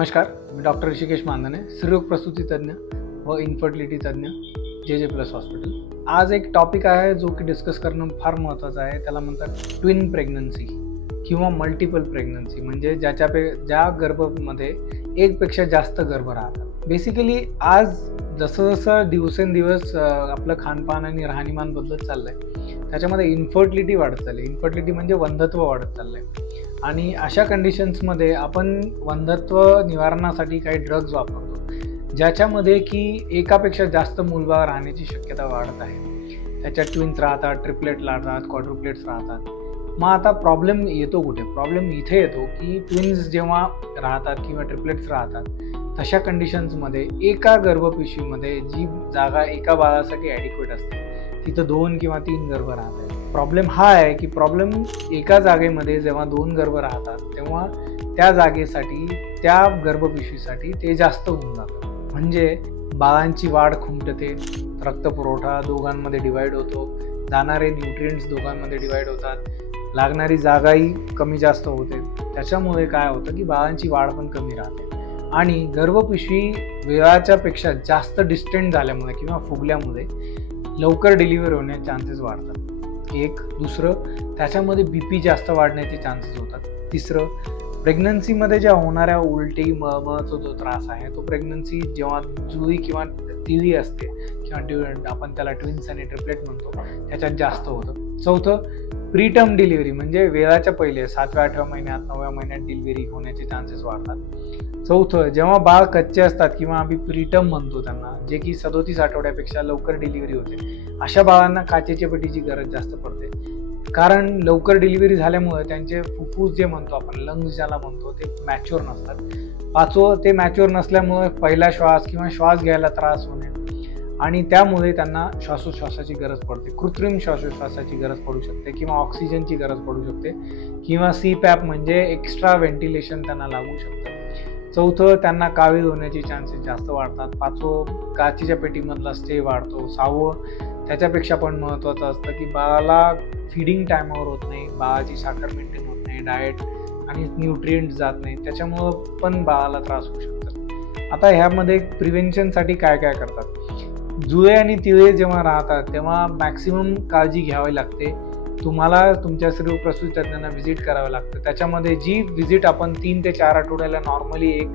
नमस्कार, मी डॉक्टर ऋषिकेश मानधने, स्त्रीरोग प्रसूती तज्ञ व इन्फर्टिलिटी तज्ञ, जे प्लस हॉस्पिटल। आज एक टॉपिक आहे जो की डिस्कस करणं फार महत्त्वाचं आहे। त्याला म्हणतात ट्विन प्रेग्नन्सी किंवा मल्टिपल प्रेग्नन्सी, म्हणजे ज्या गर्भामध्ये एकपेक्षा जास्त गर्भ राहतात। बेसिकली आज जसं दिवसेंदिवस आपलं खानपान आणि राहणीमान बदलत चाललं आहे, त्याच्यामध्ये इन्फर्टिलिटी वाढत चालली आहे। इन्फर्टिलिटी म्हणजे वंध्यत्व वाढत चाललं आहे आणि अशा कंडिशन्समध्ये आपण वंध्यत्व निवारणासाठी काही ड्रग्ज वापरतो, ज्याच्यामध्ये की एकापेक्षा जास्त मूलबाळ राहण्याची शक्यता वाढत आहे। त्याच्यात ट्विन्स राहतात, ट्रिपलेट राहतात, क्वाड्रुप्लेट्स राहतात। मग आता प्रॉब्लेम येतो कुठे? प्रॉब्लेम इथे येतो की ट्विन्स जेव्हा राहतात किंवा ट्रिपलेट्स राहतात, तशा कंडिशन्समध्ये एका गर्भपिशवीमध्ये जी जागा एका बाळासाठी ॲडिक्वेट असते, तिथं 2 किंवा 3 गर्भ राहतात। प्रॉब्लेम हा आहे की प्रॉब्लेम एका जागेमध्ये जेव्हा 2 गर्भ राहतात, तेव्हा त्या जागेसाठी, त्या गर्भपिशवीसाठी ते जास्त होऊन जातं। म्हणजे बाळांची वाढ खुंटते, रक्तपुरवठा दोघांमध्ये डिवाईड होतो, जाणारे न्यूट्रिएंट्स दोघांमध्ये डिवाईड होतात, लागणारी जागाही कमी जास्त होते। त्याच्यामुळे काय होतं की बाळांची वाढ पण कमी राहते आणि गर्भपिशवी वेळाच्या पेक्षा जास्त डिस्टंट झाल्यामुळे किंवा फुगल्यामुळे लवकर डिलिव्हर होण्याचे चान्सेस वाढतात। एक दुसरं, त्याच्यामध्ये BP जास्त वाढण्याचे चान्सेस होतात। तिसरं, प्रेग्नन्सीमध्ये ज्या होणाऱ्या उलटी मळमळचा जो त्रास आहे, तो प्रेग्नन्सी जेव्हा जुळी किंवा तिळी असते किंवा आपण त्याला ट्विन्स आणि ट्रिपलेट म्हणतो, त्याच्यात जास्त होतं। चौथं, प्रीटर्म डिलिव्हरी म्हणजे वेळाच्या पहिले 7व्या 8व्या महिन्यात 9व्या महिन्यात डिलिव्हरी होण्याचे चान्सेस वाढतात। चौथं, जेव्हा बाळ कच्चे असतात किंवा आम्ही प्रीटर्म म्हणतो त्यांना, जे की 37 आठवड्यापेक्षा लवकर डिलिव्हरी होते, अशा बाळांना काचेच्या पेटीची गरज जास्त पडते। कारण लवकर डिलिव्हरी झाल्यामुळे त्यांचे फुफ्फुस जे म्हणतो आपण, लंग्स ज्याला म्हणतो, ते मॅच्युअर नसतात। पाचवं, ते मॅच्युअर नसल्यामुळे पहिला श्वास किंवा श्वास घ्यायला त्रास होणे आणि त्यामुळे त्यांना श्वासोच्छ्वासाची गरज पडते, कृत्रिम श्वासोच्छ्वासाची गरज पडू शकते किंवा ऑक्सिजनची गरज पडू शकते किंवा CPAP म्हणजे एक्स्ट्रा व्हेंटिलेशन त्यांना लागू शकतं। चौथं, त्यांना कावीळ होण्याचे चान्सेस जास्त वाढतात। पाचवं, काचेच्या पेटीमधला स्टे वाढतो। सहावं, त्याच्यापेक्षा पण महत्त्वाचं असतं की बाळाला फीडिंग टायमावर होत नाही, बाळाची साखर मेंटेन होत नाही, डाएट आणि न्यूट्रिएंट्स जात नाही, त्याच्यामुळं पण बाळाला त्रास होऊ शकतात। आता ह्यामध्ये प्रिव्हेन्शनसाठी काय काय करतात? जुळे आणि तिळे जेव्हा राहतात तेव्हा मॅक्सिमम काळजी घ्यावी लागते। तुम्हाला तुमच्या स्त्रीरोग प्रसूती तज्ञांना व्हिजिट करावं लागतं। त्याच्यामध्ये जी व्हिजिट आपण 3 ते 4 आठवड्याला नॉर्मली एक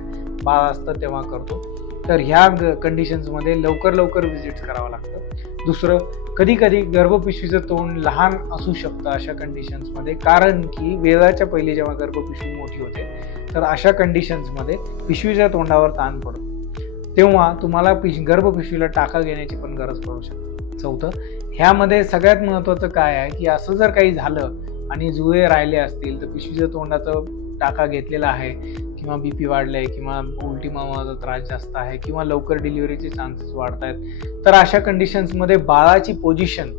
बाळ असतं तेव्हा करतो, तर ह्या कंडिशन्समध्ये लवकर व्हिजिट्स करावं लागतं। दुसरं, कधी गर्भपिशवीचं तोंड लहान असू शकतं अशा कंडिशन्समध्ये, कारण की वेळाच्या पहिले जेव्हा गर्भपिशवी मोठी होते, तर अशा कंडिशन्समध्ये पिशवीच्या तोंडावर ताण पडतो, तेव्हा तुम्हाला गर्भपिशवीला टाका घेण्याची पण गरज पडू शकते। चौथं, ह्यामध्ये सगळ्यात महत्त्वाचं काय आहे की असं जर काही झालं आणि जुळे राहिले असतील, तर पिशवीच्या तोंडाचा टाका घेतलेला आहे किंवा BP वाढले किंवा उलटी मळमळाचा त्रास जास्त आहे किंवा लवकर डिलिव्हरीचे चान्सेस वाढत आहेत, तर अशा कंडिशन्समध्ये बाळाची पोझिशन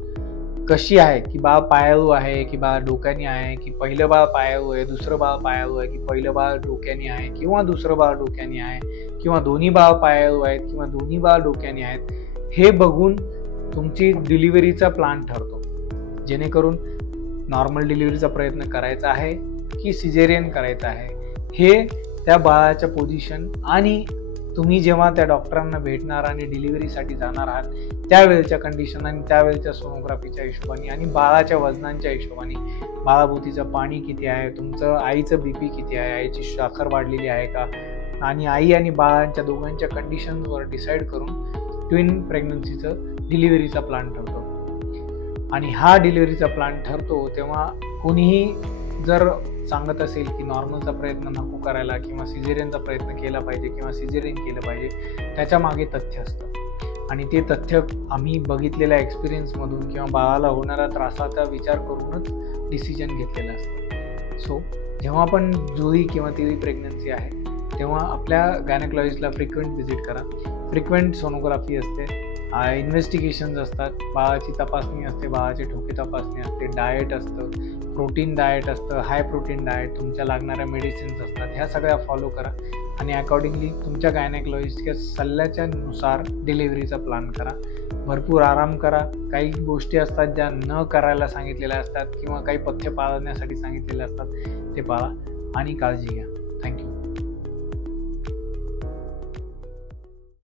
कशी आहे, की बाळ पायाळू आहे की बाळ डोक्याने आहे, की पहिलं बाळ पायाळू आहे, दुसरं बाळ पायाळू आहे, की पहिलं बाळ डोक्याने आहे किंवा दुसरं बाळ डोक्याने आहे किंवा दोन्ही बाळ पायाळू आहेत किंवा दोन्ही बाळ डोक्याने आहेत, हे बघून तुमची डिलिव्हरीचा प्लॅन ठरतो। जेणेकरून नॉर्मल डिलिव्हरीचा प्रयत्न करायचा आहे की सिझेरियन करायचा आहे, हे त्या बाळाच्या पोझिशन आणि तुम्ही जेव्हा त्या डॉक्टरांना भेटणार आणि डिलिव्हरीसाठी जाणार आहात, त्यावेळच्या कंडिशन आणि त्यावेळच्या सोनोग्राफीच्या हिशोबाने आणि बाळाच्या वजनांच्या हिशोबाने, बाळाभोवतीचं पाणी किती आहे, तुमचं आईचं BP किती आहे, आईची साखर वाढलेली आहे का, आणि आई आणि बाळांच्या दोघांच्या कंडिशन्सवर डिसाईड करून ट्विन प्रेग्नन्सीचं डिलिव्हरीचा प्लॅन ठरतो। आणि हा डिलिव्हरीचा प्लॅन ठरतो तेव्हा कोणीही जर सांगत असेल की नॉर्मलचा प्रयत्न नको करायला किंवा सिझेरियनचा प्रयत्न केला पाहिजे किंवा सिझेरियन केलं पाहिजे, त्याच्या मागे तथ्य असतं आणि ते तथ्य आम्ही बघितलेल्या एक्सपिरियन्समधून किंवा बाळाला होणाऱ्या त्रासाचा विचार करूनच डिसिजन घेतलेलं असतं। सो जेव्हा पण जुळी किंवा तिळी प्रेग्नन्सी आहे, तेव्हा आपल्या गायनेकॉलॉजिस्टला फ्रिक्वेंट व्हिजिट करा। फ्रिक्वेंट सोनोग्राफी असते, इन्व्हेस्टिगेशन्स असतात, बाळाची तपासणी असते, बाळाची ठोके तपासणी असते, डाएट असतं, प्रोटीन डाएट असतं, हाय प्रोटीन डाएट, तुमच्या लागणाऱ्या मेडिसिन्स असतात, ह्या सगळ्या फॉलो करा आणि अकॉर्डिंगली तुमच्या गायनेकॉलॉजिस्टच्या सल्ल्याच्या नुसार डिलिव्हरीचा प्लॅन करा। भरपूर आराम करा। काही गोष्टी असतात ज्या न करायला सांगितलेल्या असतात किंवा काही पथ्य पाळण्यासाठी सांगितलेले असतात, ते पाळा आणि काळजी घ्या। थँक्यू।